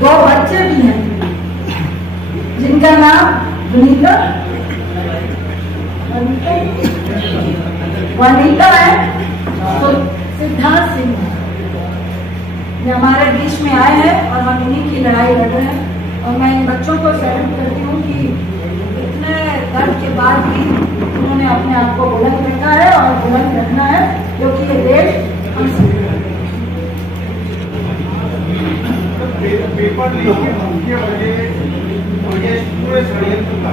2 बच्चे भी हैं जिनका नाम वनीता है, सिद्धार्थ सिंह है। ये हमारे बीच में आए हैं और हम इन्हीं की लड़ाई लड़ रहे हैं। और मैं इन बच्चों को सैल्यूट करती हूँ कि इतने दर्द के बाद भी उन्होंने अपने आप को बुलंद रखा है और बुलंद रखना है, क्योंकि ये देश हम सब पेपर लीक के मुख्य वजह पूरे षड्यंत्र का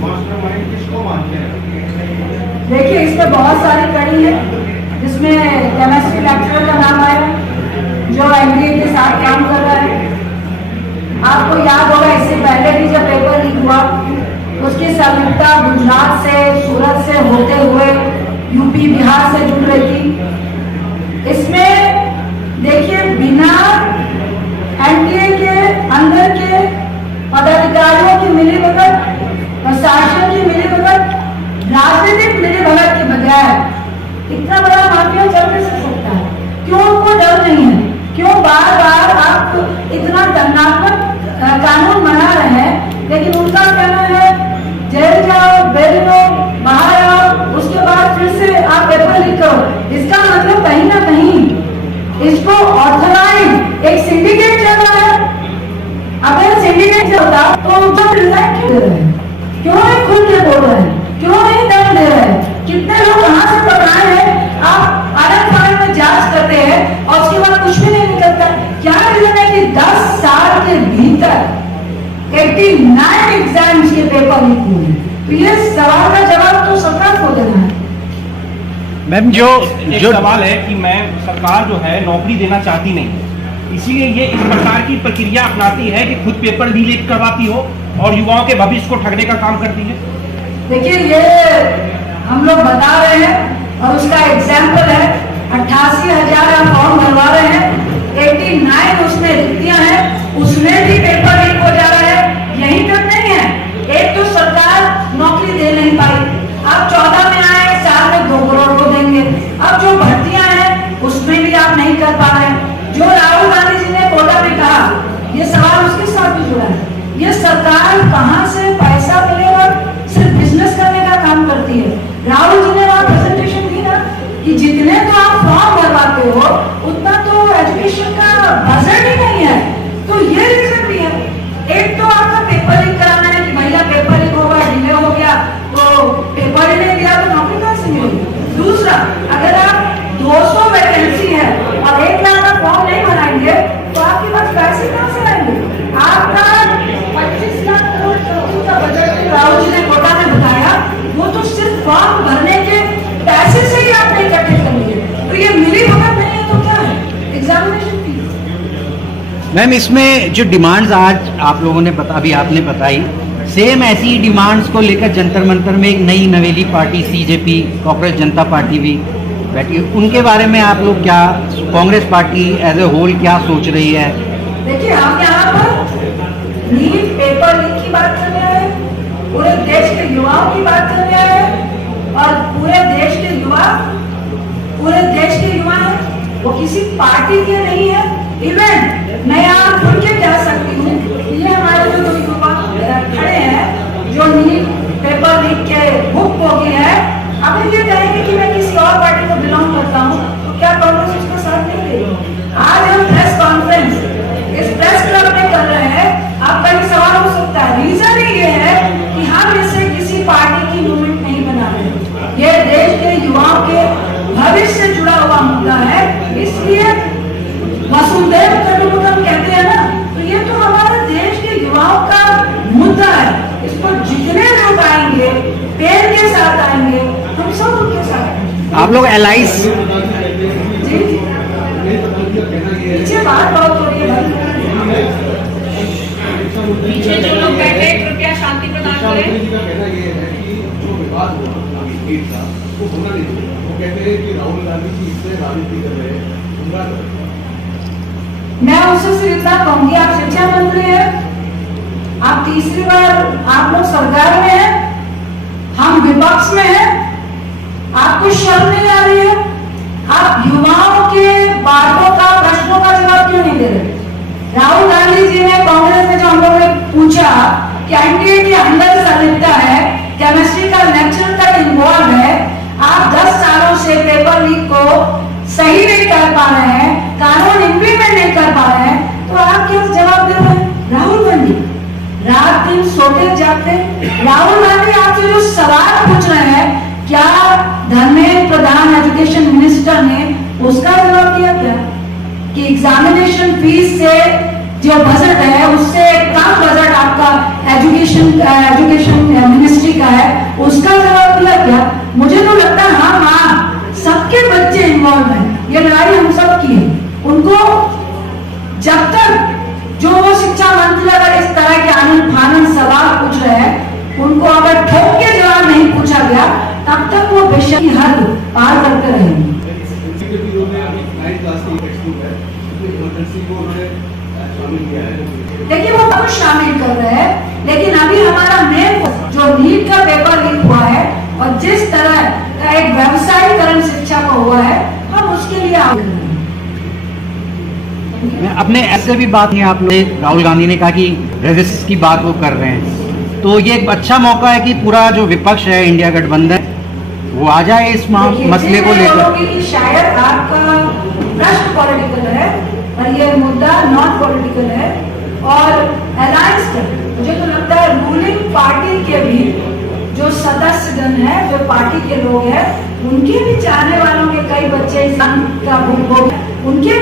मास्टरमाइंड किसको मानते हैं? देखिए, इसमें बहुत सारी कड़ी है, जिसमें केमिस्ट्री लेक्चरर का नाम आया जो एनडीए के साथ काम कर रहा है। आपको याद होगा इससे पहले भी जब पेपर लीक हुआ, उसकी संयुक्ता गुजरात से, सूरत से होते हुए यूपी बिहार से जुड़ रही थी। इसमें देखिए, बिना एनडीए के अंदर के पदाधिकारियों की मिलीभगत, प्रशासन की मिलीभगत, राजनीतिक मिलीभगत के बगैर इतना बड़ा माफिया चल कैसे सकता है? क्यों उनको डर नहीं है? क्यों बार बार आप इतना दंडात्मक कानून बना रहे हैं, लेकिन उनका कहना है जेल जाओ, बेल लो, बाहर आओ, उसके बाद फिर से आप पेपर लीक करो। इसका मतलब कहीं ना कहीं इसको ऑर्गेनाइज एक सिंडिकेट चल रहा है। अगर सिंडिकेट चलता तो उनको रिजाइन क्यों दे रहे हैं? क्यों नहीं खुल के बोल रहे हैं? क्यों नहीं दम दे रहे हैं? कितने लोग कहां से पकड़ाए हैं? आप आनंद फानंद में जांच करते हैं और उसके बाद कुछ भी नहीं निकलता। क्या रीजन है कि 10 साल के भीतर 89 एग्जाम्स के पेपर लीक हुए? तो ये सवाल का जवाब तो सरकार को देना है। मैम, जो सवाल है कि मैं सरकार जो है नौकरी देना चाहती नहीं, इसीलिए ये इस प्रकार की प्रक्रिया अपनाती है कि खुद पेपर लीक करवाती हो और युवाओं के भविष्य को ठगने का काम करती है। देखिए, ये हम लोग बता रहे हैं और उसका एग्जाम्पल है 88,000 आप फॉर्म भरवा रहे हैं, 89 उसमें रिक्तियां हैं, उसमें भी पेपर लीक हो जा रहा है। यही तक नहीं है, एक तो सरकार नौकरी दे नहीं पाई, अब 14 में आए, साल में 2 करोड़ को देंगे। अब जो भर्तियां हैं उसमें भी आप नहीं कर पा रहे हैं। जो राहुल गांधी जी ने कोटा में कहा, ये सवाल उसके साथ भी जुड़ा है। ये सरकार कहां से पैसा मिलेगा? सिर्फ बिजनेस करने का काम करती है। राहुल जी ने वहां प्रेजेंटेशन दी ना कि जितने तो आप फॉर्म भरवाते हो उतना तो एजुकेशन का बजट ही नहीं है। तो ये रीजन भी है। एक तो आपका पेपर लीक कराना है कि भैया पेपर लीक होगा, डिले हो गया तो पेपर ही नहीं दिया तो नौकरी कहां से मिलेगी? दूसरा, अगर आप 200 वैकेंसी है और 1 लाख का फॉर्म नहीं भराएंगे तो आपके पास पैसे कहां से आएंगे? आपका 25 लाख करोड़ का बजट राहुल जी ने कोटा में बताया, वो तो सिर्फ फॉर्म भरने के पैसे से ही आप नहीं इकट्ठे करेंगे। तो ये मिलीभगत नहीं है तो क्या है? Examination fees. मैम, इसमें जो डिमांड्स आज आप लोगों ने अभी आपने बताई, सेम ऐसी ही डिमांड्स को लेकर जंतर मंतर में एक नई नवेली पार्टी सीजेपी, कॉकरोच जनता पार्टी भी बैठी, उनके बारे में आप लोग क्या, Congress party as a whole क्या सोच रही है? देखिए, हम यहाँ पर नीट पेपर लीक की बात करने आए हैं, पूरे देश के युवाओं की बात करने आए हैं और पूरे देश के युवा हैं, वो किसी पार्टी के नहीं है। इवन मैं यहाँ खुल के कह सकती हूँ, ये हमारे जो 2 युवा खड़े हैं जो नीट पेपर लीक के भुक्तभोगी है, अब ये कहेंगे कि मैं किसी और पार्टी को बिलोंग करता हूँ तो क्या कांग्रेस उसका साथ नहीं देगी? आज हम प्रेस कॉन्फ्रेंस इस प्रेस क्लब में कर रहे हैं। आपका ये सवाल हो सकता है, रीजन ये है कि हम इसे किसी पार्टी की मूवमेंट नहीं बना रहे, ये देश के युवाओं के भविष्य से जुड़ा हुआ मुद्दा है। इसलिए वसुंधैव कुटुंबकम कहते हैं ना, तो ये तो हमारे देश के युवाओं का मुद्दा है। इसको जितने लोग आएंगे, पेड़ के साथ आएंगे, हम सब उनके साथ आएंगे। आप लोग एलाइस पीछे बात बहुत हो रही है, पीछे जो लोग बैठे कृपया शांति प्रदान करें। मैं उससे सिर्फ इतना कहूंगी, आप शिक्षा मंत्री हैं, आप तीसरी बार आप लोग सरकार में हैं, हम विपक्ष में हैं, आपको शर्म नहीं आ रही है? आप युवाओं के बातों का, प्रश्नों का जवाब क्यों नहीं दे रहे? राहुल गांधी जी ने पूछा कि एनडीए के अंदर सा लिखता है, केमिस्ट्री का लेक्चर तक इन्वॉल्व है, आप 10 सालों से पेपर लीक को सही नहीं कर पा रहे हैं, कानून इम्प्लीमेंट नहीं कर पा रहे हैं, तो आप क्या जवाब दे रहे हैं? राहुल गांधी रात दिन सोते जागते, राहुल गांधी आपसे जो सवाल पूछ रहे हैं, क्या धर्मेंद्र प्रधान एजुकेशन मिनिस्टर ने उसका जवाब दिया क्या? कि एग्जामिनेशन फीस से जो बजट है उससे कम बजट आपका एजुकेशन मिनिस्ट्री का है, उसका जवाब दिया क्या? मुझे तो लगता है हाँ, सबके बच्चे इन्वॉल्व हैं, ये लड़ाई हम सब की है। उनको जब तक जो वो शिक्षा मंत्री अगर इस तरह के आनंद फानंद सवाल पूछ रहे हैं, उनको अगर ठोक के जवाब नहीं पूछा गया, तब तक वो बेशक की हद पार करते रहेंगे। देखिए वो सब शामिल कर रहे हैं, लेकिन अभी हमारा मेन जो नीट का पेपर लीक हुआ है और जिस तरह का एक व्यवसायीकरण शिक्षा का हुआ है, हम उसके लिए आगे अपने ऐसे भी बात नहीं, आप लोग राहुल गांधी ने कहा कि रेजिस्टेंस की बात वो कर रहे हैं, तो ये एक अच्छा मौका है कि पूरा जो विपक्ष है इंडिया गठबंधन वो आ जाए इस मसले को लेकर। शायद आपका प्रश्न पॉलिटिकल है और ये मुद्दा नॉन पॉलिटिकल है और अलायंस का मुझे तो लगता है रूलिंग पार्टी के भी जो सदस्यगण है, जो पार्टी के लोग हैं, उनके भी चाहने वालों के कई बच्चे इस का भोग, उनके